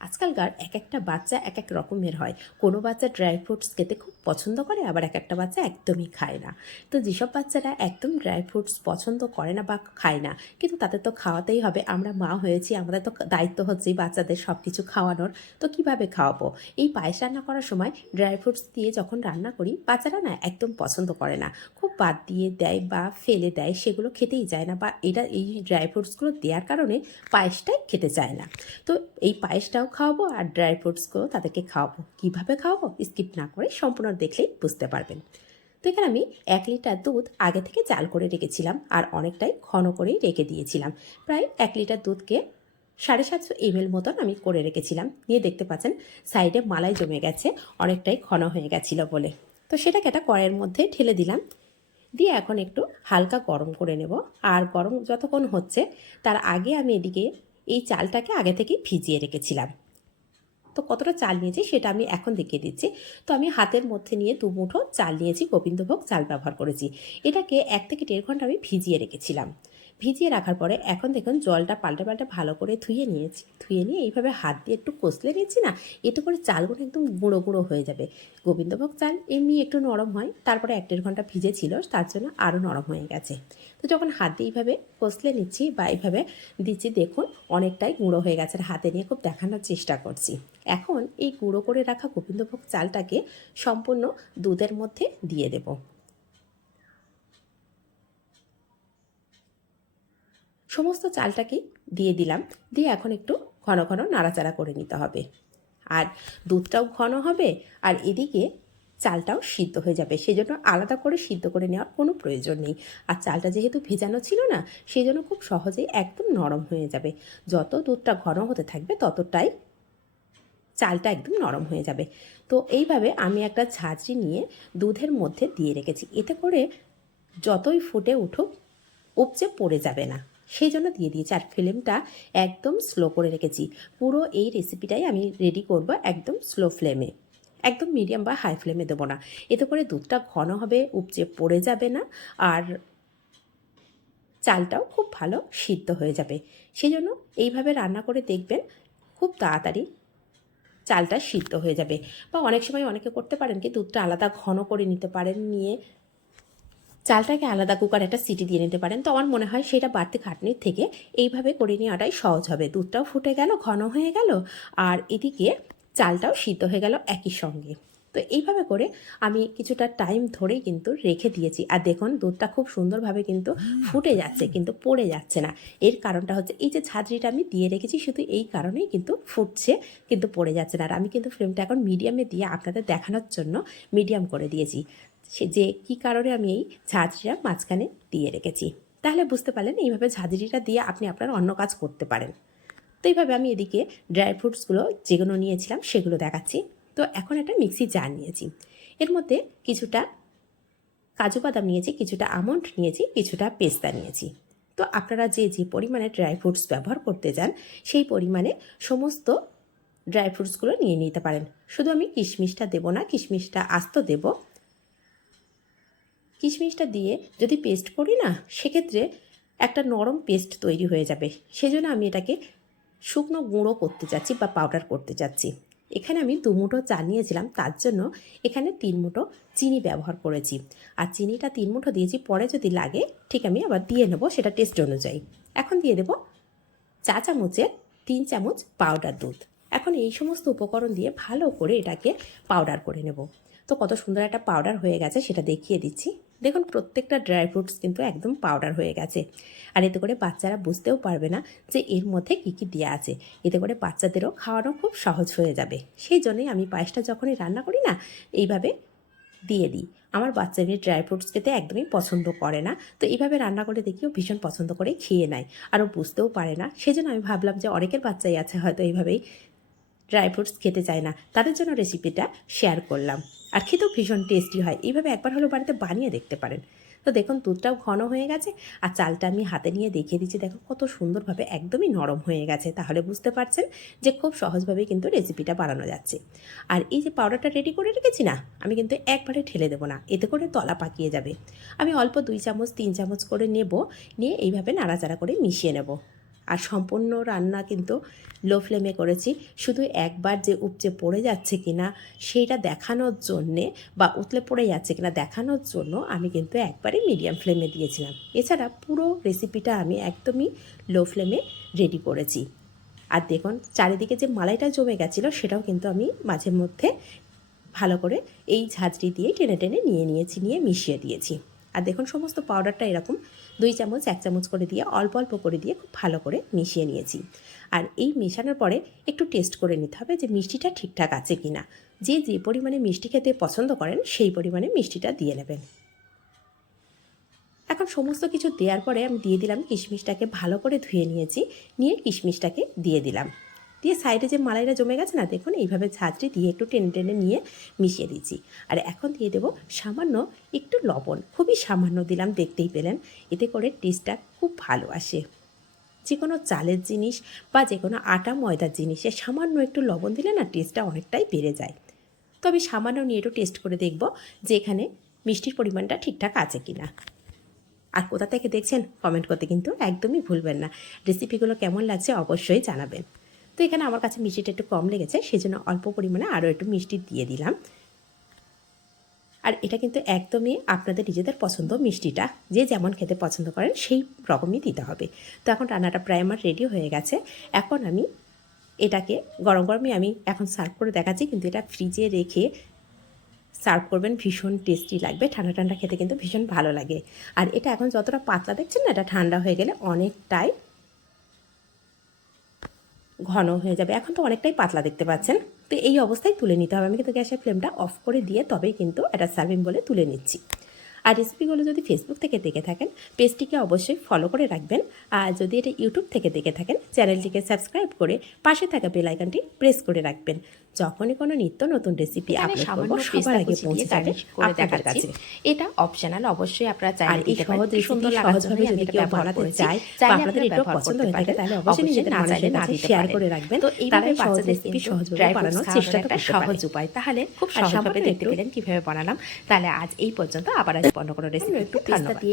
আজকালকার এক একটা বাচ্চা এক এক রকমের হয়। কোনো বাচ্চা ড্রাই ফ্রুটস খেতে খুব পছন্দ করে, আবার এক একটা বাচ্চা একদমই খায় না। তো যেসব বাচ্চারা একদম ড্রাই ফ্রুটস পছন্দ করে না বা খায় না, কিন্তু তাদের তো খাওয়াতেই হবে, আমরা মা হয়েছি, আমাদের তো দায়িত্ব হচ্ছে বাচ্চাদের সব কিছু খাওয়ানোর, তো কীভাবে খাওয়াবো? এই পায়েস রান্না করার সময় ড্রাই ফ্রুটস দিয়ে যখন রান্না করি, বাচ্চারা না একদম পছন্দ করে না। খুব বাদ দিয়ে দেয় বা ফেলে দেয়, সেগুলো খেতেই চায় না বা এটা এই ড্রাই ফ্রুটসগুলো দেওয়ার কারণে পায়েসটাই খেতে চায় না। তো এই পায়েসটাও খাওয়াবো আর ড্রাই ফ্রুটসগুলো তাদেরকে খাওয়াবো। কীভাবে খাওয়াবো? স্কিপ না করে সম্পূর্ণ দেখলেই বুঝতে পারবেন। তো এখানে আমি এক লিটার দুধ আগে থেকে চাল করে রেখেছিলাম আর অনেকটাই ঘন করেই রেখে দিয়েছিলাম। প্রায় এক লিটার দুধকে সাড়ে সাতশো এমএল মতন আমি করে রেখেছিলাম। নিয়ে দেখতে পাচ্ছেন, সাইডে মালাই জমে গেছে, অনেকটাই ঘন হয়ে গেছিল বলে। তো সেটাকে একটা কড়াইয়ের মধ্যে ঠেলে দিলাম। দিয়ে এখন একটু হালকা গরম করে নেব। আর গরম যতক্ষণ হচ্ছে, তার আগে আমি এদিকে এই চালটাকে আগে থেকেই ভিজিয়ে রেখেছিলাম। তো কতটা চাল নিয়েছি সেটা আমি এখন দেখিয়ে দিচ্ছি। তো আমি হাতের মধ্যে নিয়ে দু মুঠো চাল নিয়েছি, গোবিন্দভোগ চাল ব্যবহার করেছি। এটাকে এক থেকে দেড় ঘণ্টা আমি ভিজিয়ে রেখেছিলাম। ভিজিয়ে রাখার পরে এখন দেখুন জলটা পাল্টে পাল্টে ভালো করে ধুয়ে নিয়েছি। ধুয়ে নিয়ে এইভাবে হাত দিয়ে একটু কষলে নিয়েছি না, এতে করে চালগুলো একদম গুঁড়ো গুঁড়ো হয়ে যাবে। গোবিন্দভোগ চাল এমনি একটু নরম হয়, তারপরে এক দেড় ঘণ্টা ভিজে ছিল তার জন্য আরও নরম হয়ে গেছে। তো যখন হাত দিয়ে এইভাবে কষলে নিচ্ছি বা এইভাবে দিচ্ছি, দেখুন অনেকটাই গুঁড়ো হয়ে গেছে, আর হাতে নিয়ে খুব দেখানোর চেষ্টা করছি। এখন এই গুঁড়ো করে রাখা গোবিন্দভোগ চালটাকে সম্পূর্ণ দুধের মধ্যে দিয়ে দেব। সমস্ত চালটাকেই দিয়ে দিলাম। দিয়ে এখন একটু ঘন ঘন নাড়াচাড়া করে নিতে হবে। আর দুধটাও ঘন হবে আর এদিকে চালটাও সিদ্ধ হয়ে যাবে। সেজন্য আলাদা করে সিদ্ধ করে নেওয়ার কোনো প্রয়োজন নেই। আর চালটা যেহেতু ভেজানো ছিল না সেই জন্য খুব সহজেই একদম নরম হয়ে যাবে। যত দুধটা ঘন হতে থাকবে, ততটাই চালটা একদম নরম হয়ে যাবে। তো এইভাবে আমি একটা ঝাঁঝরি নিয়ে দুধের মধ্যে দিয়ে রেখেছি। এতে করে যতই ফুটে উঠুক, উপচে পড়ে যাবে না। সেই জন্য দিয়ে দিয়েছি। আর ফ্লেমটা একদম স্লো করে রেখেছি। পুরো এই রেসিপিটাই আমি রেডি করব একদম স্লো ফ্লেমে একদম মিডিয়াম বা হাই ফ্লেমে দেবো না। এতে করে দুধটা ঘন হবে, উপচে পড়ে যাবে না, আর চালটাও খুব ভালো সিদ্ধ হয়ে যাবে। সেই জন্য এইভাবে রান্না করে দেখবেন খুব তাড়াতাড়ি চালটা সিদ্ধ হয়ে যাবে। বা অনেক সময় অনেকে করতে পারেন কি, দুধটা আলাদা ঘন করে নিতে পারেন, নিয়ে চালটাকে আলাদা কুকার একটা সিটি দিয়ে নিতে পারেন। তো আমার মনে হয় সেটা বাড়তি খাটনির থেকে এইভাবে করে নেওয়াটাই সহজ হবে। দুধটাও ফুটে গেল, ঘন হয়ে গেল, আর এদিকে চালটাও সিদ্ধ হয়ে গেল একই সঙ্গে। তো এইভাবে করে আমি কিছুটা টাইম ধরেই কিন্তু রেখে দিয়েছি। আর দেখুন, দুধটা খুব সুন্দরভাবে কিন্তু ফুটে যাচ্ছে, কিন্তু পড়ে যাচ্ছে না। এর কারণটা হচ্ছে এই যে ছাদরিটা আমি দিয়ে রেখেছি, শুধু এই কারণেই কিন্তু ফুটছে, কিন্তু পড়ে যাচ্ছে না। আর আমি কিন্তু ফ্লেমটা এখন মিডিয়ামে দিয়ে আপনাদের দেখানোর জন্য মিডিয়াম করে দিয়েছি। সে যে কী কারণে আমি এই ঝাঁঝরিটা মাঝখানে দিয়ে রেখেছি। তাহলে বুঝতে পারলেন, এইভাবে ঝাঁঝরিটা দিয়ে আপনি আপনার অন্য কাজ করতে পারেন। তো এইভাবে আমি এদিকে ড্রাই ফ্রুটসগুলো যেগুলো নিয়েছিলাম সেগুলো দেখাচ্ছি। তো এখন একটা মিক্সি জার নিয়েছি। এর মধ্যে কিছুটা কাজু বাদাম নিয়েছি, কিছুটা আমন্ড নিয়েছি, কিছুটা পেস্তা নিয়েছি। তো আপনারা যে যে পরিমাণে ড্রাই ফ্রুটস ব্যবহার করতে চান সেই পরিমাণে সমস্ত ড্রাই ফ্রুটসগুলো নিয়ে নিতে পারেন। শুধু আমি কিশমিশটা দেবো না, কিশমিশটা আস্ত দেবো। কিশমিশটা দিয়ে যদি পেস্ট করি না, সেক্ষেত্রে একটা নরম পেস্ট তৈরি হয়ে যাবে। সেজন্য আমি এটাকে শুকনো গুঁড়ো করতে চাচ্ছি বা পাউডার করতে চাচ্ছি। এখানে আমি দু মুঠো চা নিয়েছিলাম, তার জন্য এখানে তিন মুঠো চিনি ব্যবহার করেছি। আর চিনিটা তিন মুঠো দিয়েছি, পরে যদি লাগে, ঠিক আমি আবার দিয়ে নেব সেটা টেস্ট অনুযায়ী। এখন দিয়ে দেবো চা চামচের তিন চামচ পাউডার দুধ। এখন এই সমস্ত উপকরণ দিয়ে ভালো করে এটাকে পাউডার করে নেব। তো কত সুন্দর একটা পাউডার হয়ে গেছে, সেটা দেখিয়ে দিচ্ছি। দেখুন, প্রত্যেকটা ড্রাই ফ্রুটস কিন্তু একদম পাউডার হয়ে গেছে। আর এতে করে বাচ্চারা বুঝতেও পারবে না যে এর মধ্যে কী কী দেওয়া আছে। এতে করে বাচ্চাদেরও খাওয়ানো খুব সহজ হয়ে যাবে। সেই জন্যই আমি পায়েসটা যখনই রান্না করি না, এইভাবে দিয়ে দিই। আমার বাচ্চাদের ড্রাই ফ্রুটস খেতে একদমই পছন্দ করে না। তো এইভাবে রান্না করে দেখিও ভীষণ পছন্দ করে খেয়ে নেয়। আরও বুঝতেও পারে না। সেজন্য আমি ভাবলাম যে অনেকের বাচ্চাই আছে, হয়তো এইভাবেই ড্রাই ফ্রুটস খেতে চায় না। তাদের জন্য রেসিপিটা শেয়ার করলাম। আর খেতেও ভীষণ টেস্টি হয়। এইভাবে একবার হলো বাড়িতে বানিয়ে দেখতে পারেন। তো দেখুন, দুধটাও ঘন হয়ে গেছে আর চালটা আমি হাতে নিয়ে দেখিয়ে দিচ্ছি। দেখো কত সুন্দরভাবে একদমই নরম হয়ে গেছে। তাহলে বুঝতে পারছেন যে খুব সহজভাবেই কিন্তু রেসিপিটা বানানো যাচ্ছে। আর এই যে পাউডারটা রেডি করে রেখেছি না, আমি কিন্তু একবারে ঠেলে দেবো না। এতে করে তলা পাকিয়ে যাবে। আমি অল্প দুই চামচ, তিন চামচ করে নেব। নিয়ে এইভাবে নাড়াচাড়া করে মিশিয়ে নেব। আর সম্পূর্ণ রান্না কিন্তু লো ফ্লেমে করেছি। শুধু একবার যে উপচে পড়ে যাচ্ছে কিনা সেইটা দেখানোর জন্যে বা উতলে পড়ে যাচ্ছে কিনা দেখানোর জন্য আমি কিন্তু একবারে মিডিয়াম ফ্লেমে দিয়েছিলাম। এছাড়া পুরো রেসিপিটা আমি একদমই লো ফ্লেমে রেডি করেছি। আর দেখুন, চারিদিকে যে মালাইটা জমে গেছিল সেটাও কিন্তু আমি মাঝে মধ্যে ভালো করে এই ঝাঁঝরি দিয়ে টেনে টেনে নিয়ে নিয়েছি, নিয়ে মিশিয়ে দিয়েছি। আর দেখুন, সমস্ত পাউডারটা এরকম দুই চামচ, এক চামচ করে দিয়ে অল্প অল্প করে দিয়ে খুব ভালো করে মিশিয়ে নিয়েছি। আর এই মেশানোর পরে একটু টেস্ট করে নিতে হবে যে মিষ্টিটা ঠিকঠাক আছে কি না যে যে পরিমাণে মিষ্টি খেতে পছন্দ করেন, সেই পরিমাণে মিষ্টিটা দিয়ে নেবেন। এখন সমস্ত কিছু দেওয়ার পরে আমি দিয়ে দিলাম কিশমিশটাকে ভালো করে ধুয়ে নিয়েছি, নিয়ে কিশমিশটাকে দিয়ে দিলাম। দিয়ে সাইডে যে মালাইটা জমে গেছে না, দেখুন, এইভাবে ঝাঁঝরি দিয়ে একটু টেনে টেনে নিয়ে মিশিয়ে দিচ্ছি। আর এখন দিয়ে দেবো সামান্য একটু লবণ, খুবই সামান্য দিলাম, দেখতেই পেলেন। এতে করে টেস্টটা খুব ভালো আসে। যে কোনো চালের জিনিস বা যে কোনো আটা ময়দার জিনিসে সামান্য একটু লবণ দিলে না টেস্টটা অনেকটাই বেড়ে যায়। তো আমি সামান্য নিয়ে একটু টেস্ট করে দেখব যে এখানে মিষ্টির পরিমাণটা ঠিকঠাক আছে কি না আর কোথা থেকে দেখছেন কমেন্ট করতে কিন্তু একদমই ভুলবেন না। রেসিপিগুলো কেমন লাগছে অবশ্যই জানাবেন। তো এখানে আমার কাছে মিষ্টিটা একটু কম লেগেছে, সেজন্য অল্প পরিমাণে আরও একটু মিষ্টি দিয়ে দিলাম। আর এটা কিন্তু একদমই আপনাদের নিজেদের পছন্দ মিষ্টিটা, যে যেমন খেতে পছন্দ করেন সেই রকমই দিতে হবে। তো এখন রান্নাটা প্রায় আমার রেডি হয়ে গেছে। এখন আমি এটাকে গরম গরমই আমি এখন সার্ভ করে দেখাচ্ছি, কিন্তু এটা ফ্রিজে রেখে সার্ভ করবেন, ভীষণ টেস্টি লাগবে। ঠান্ডা ঠান্ডা খেতে কিন্তু ভীষণ ভালো লাগে। আর এটা এখন যতটা পাতলা দেখছেন না, এটা ঠান্ডা হয়ে গেলে অনেকটাই ঘন হয়ে যাবে। এখন তো অনেকটাই পাতলা দেখতে পাচ্ছেন। তো এই অবস্থায় তুলে নিতে হবে। আমি কিন্তু গ্যাসের ফ্লেমটা অফ করে দিয়ে তবেই কিন্তু এটা সার্ভিং বলে তুলে নিচ্ছি। আর রেসিপিগুলো যদি ফেসবুক থেকে দেখে থাকেন, পেজটিকে অবশ্যই ফলো করে রাখবেন। আর যদি এটা ইউটিউব থেকে দেখে থাকেন, চ্যানেলটিকে সাবস্ক্রাইব করে পাশে থাকা বেল আইকনটি প্রেস করে রাখবেন। যখনই কোনো নিত্য নতুন রেসিপি আপলোড করব সবার আগে পৌঁছে যাবে আপনাদের কাছে। এটা অপশনাল অবশ্যই আপনারা আর চাইলে এই সহজ সুন্দর সহজভাবে যদি কেউ বানাতে। চায় বা আপনাদের ব্যবহার পছন্দ হয়ে থাকে তাহলে অবশ্যই নিজেদের না মানুষের চাইলে না কাছে দিতে শেয়ার করে রাখবেন। তো এইভাবে সহজ রেসিপি সহজভাবে বানানোর চেষ্টা একটা সহজ উপায় তাহলে খুব সহজভাবে দেখতে পেলেন কীভাবে বানালাম। তাহলে আজ এই পর্যন্ত আবার আজ অন্য কোনো রেসিপি একটু ধন্যবাদ। দিয়ে